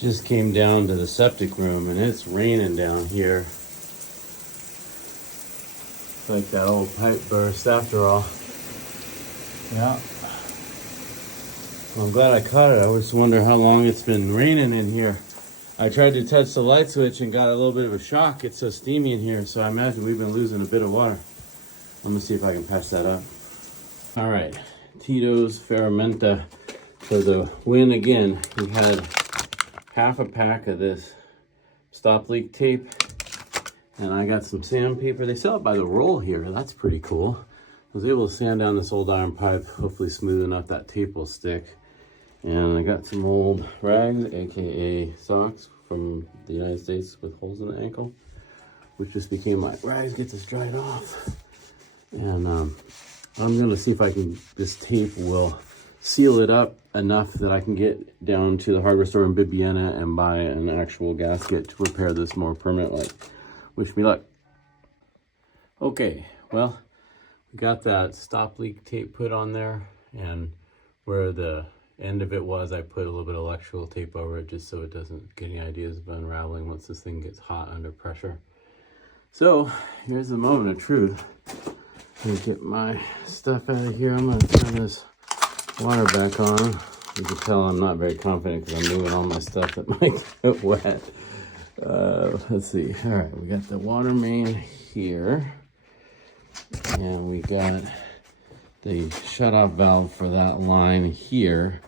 Just came down to the septic room and it's raining down here. It's like that old pipe burst after all. Yeah. Well, I'm glad I caught it. I just wonder how long it's been raining in here. I tried to touch the light switch and got a little bit of a shock. It's so steamy in here, so I imagine we've been losing a bit of water. Let me see if I can patch that up. All right, Tito's Ferramenta for the win again. We had half a pack of this stop leak tape, and I got some sandpaper. They sell it by the roll here. That's pretty cool. I was able to sand down this old iron pipe, hopefully smooth enough that tape will stick. And I got some old rags, aka socks from the United States with holes in the ankle, which just became like rags, get this dried off. And I'm gonna see if this tape will seal it up enough that I can get down to the hardware store in Bibiena and buy an actual gasket to repair this more permanently. Wish me luck. Okay, well, we got that stop leak tape put on there, and where the end of it was, I put a little bit of electrical tape over it just so it doesn't get any ideas of unraveling once this thing gets hot under pressure. So here's the moment of truth. I'm gonna get my stuff out of here. I'm gonna turn this water back on. You can tell I'm not very confident because I'm moving all my stuff that might get wet. Let's see. All right, we got the water main here, and we got the shut-off valve for that line here.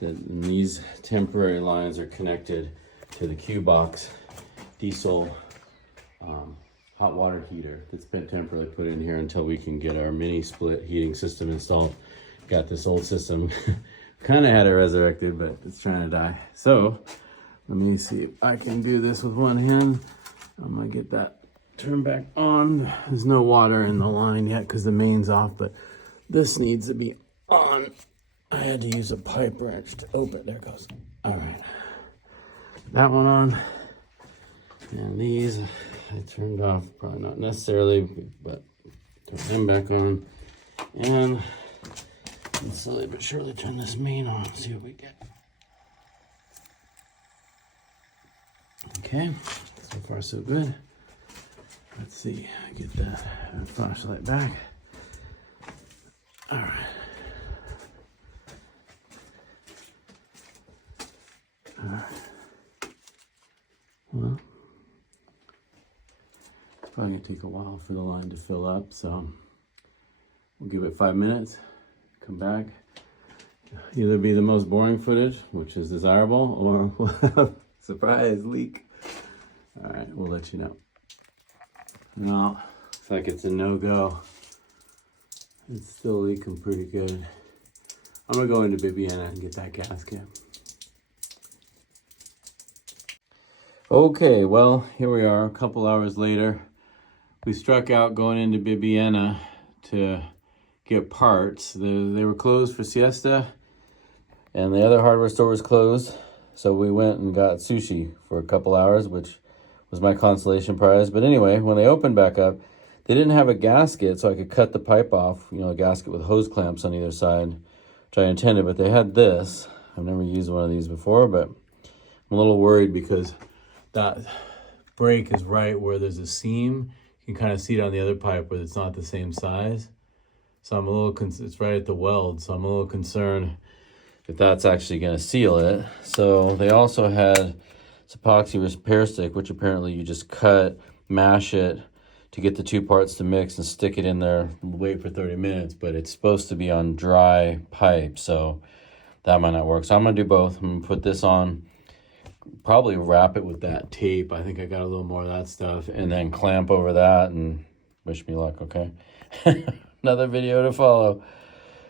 These temporary lines are connected to the Q-Box diesel hot water heater that's been temporarily put in here until we can get our mini split heating system installed. Got this old system, kind of had it resurrected, but it's trying to die. So let me see if I can do this with one hand. I'm gonna get that turned back on. There's no water in the line yet because the main's off, but this needs to be on. I had to use a pipe wrench to open. There it goes. All right. That one on. And these I turned off, probably not necessarily, but turn them back on. And slowly but surely turn this main on, see what we get. Okay, so far so good. Let's see, get that flashlight back. All right. Well, it's probably gonna take a while for the line to fill up, so we'll give it 5 minutes, come back. Either be the most boring footage, which is desirable, or we'll have surprise leak. All right, we'll let you know. No, looks like it's a no-go. It's still leaking pretty good. I'm gonna go into Bibiena and get that gasket. Okay, well, here we are a couple hours later. We struck out going into Bibiena to get parts. They were closed for siesta, and the other hardware store was closed. So we went and got sushi for a couple hours, which was my consolation prize. But anyway, when they opened back up, they didn't have a gasket, so I could cut the pipe off, you know, a gasket with hose clamps on either side, which I intended, but they had this. I've never used one of these before, but I'm a little worried because that break is right where there's a seam. You can kind of see it on the other pipe where it's not the same size. So I'm a little, it's right at the weld, so I'm a little concerned if that's actually going to seal it. So they also had this epoxy repair stick, which apparently you just cut, mash it to get the two parts to mix and stick it in there, wait for 30 minutes, but it's supposed to be on dry pipe, so that might not work. So I'm going to do both. I'm going to put this on, probably wrap it with that tape. I think I got a little more of that stuff, and then clamp over that, and wish me luck, okay? Another video to follow.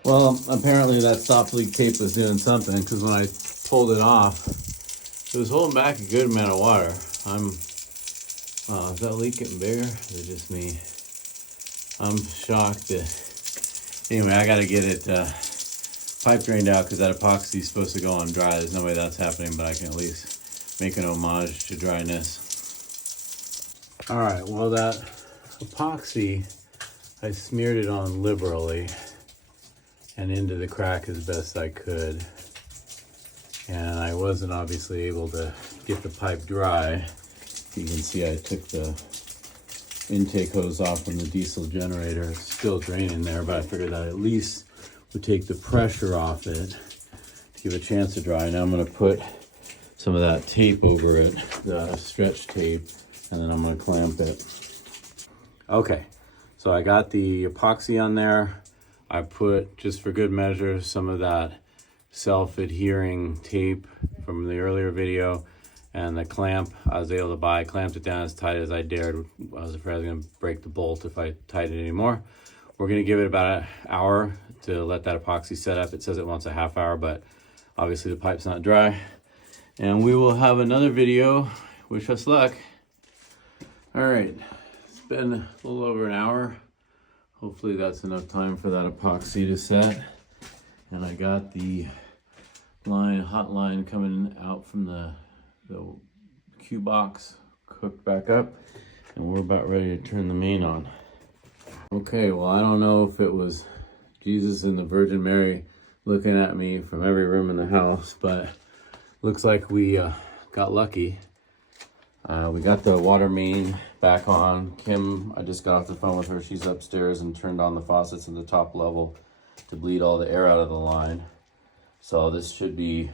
Well, apparently that stop leak tape was doing something, because when I pulled it off, it was holding back a good amount of water. Is that leak getting bigger? Or is it just me? I'm shocked that, anyway, I gotta get it pipe drained out because that epoxy is supposed to go on dry. There's no way that's happening, but I can at least make an homage to dryness. All right, well, that epoxy, I smeared it on liberally and into the crack as best I could. and I wasn't obviously able to get the pipe dry. You can see I took the intake hose off from the diesel generator. It's still draining there, but I figured that at least would take the pressure off it to give it a chance to dry. Now I'm gonna put some of that tape over it, the stretch tape, and then I'm gonna clamp it. Okay, so I got the epoxy on there. I put, just for good measure, some of that self-adhering tape from the earlier video, and the clamp I was able to buy. I clamped it down as tight as I dared. I was afraid I was gonna break the bolt if I tightened it anymore. We're gonna give it about an hour to let that epoxy set up. It says it wants a half hour, but obviously the pipe's not dry. And we will have another video. Wish us luck. All right, it's been a little over an hour. Hopefully that's enough time for that epoxy to set. And I got the hot line coming out from the Q box, hooked back up, and we're about ready to turn the main on. Okay, well, I don't know if it was Jesus and the Virgin Mary looking at me from every room in the house, but looks like we got lucky. We got the water main back on. Kim, I just got off the phone with her. She's upstairs and turned on the faucets in the top level to bleed all the air out of the line. So this should be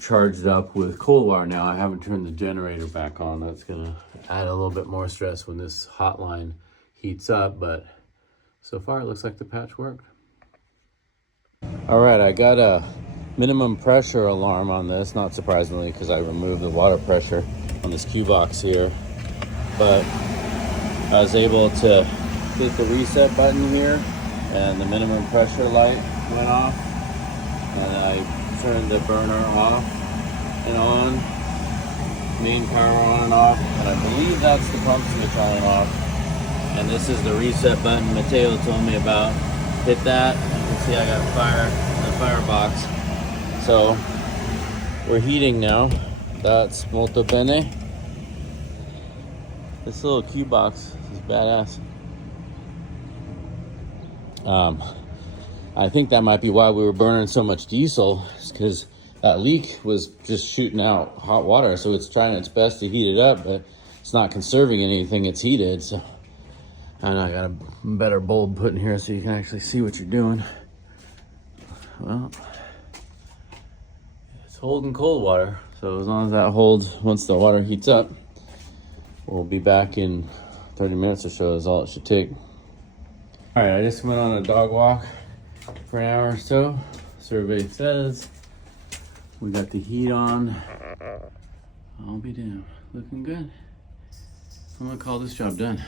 charged up with cold water now. I haven't turned the generator back on. That's gonna add a little bit more stress when this hot line heats up, but so far it looks like the patch worked. All right, I got a minimum pressure alarm on this, not surprisingly, because I removed the water pressure on this Q box here, but I was able to hit the reset button here and the minimum pressure light went off, and I turned the burner off and on, main power on and off, and I believe that's the pump switch on and off, and this is the reset button Mateo told me about. Hit that, you can see I got fire in the firebox. So we're heating now. That's molto bene. This little Q box is badass. I think that might be why we were burning so much diesel, because that leak was just shooting out hot water. So it's trying its best to heat it up, but it's not conserving anything it's heated. So I know I got a better bulb put in here so you can actually see what you're doing. Well, it's holding cold water. So as long as that holds, once the water heats up, we'll be back in 30 minutes or so is all it should take. All right, I just went on a dog walk for an hour or so. Survey says we got the heat on. I'll be damned. Looking good. I'm gonna call this job done.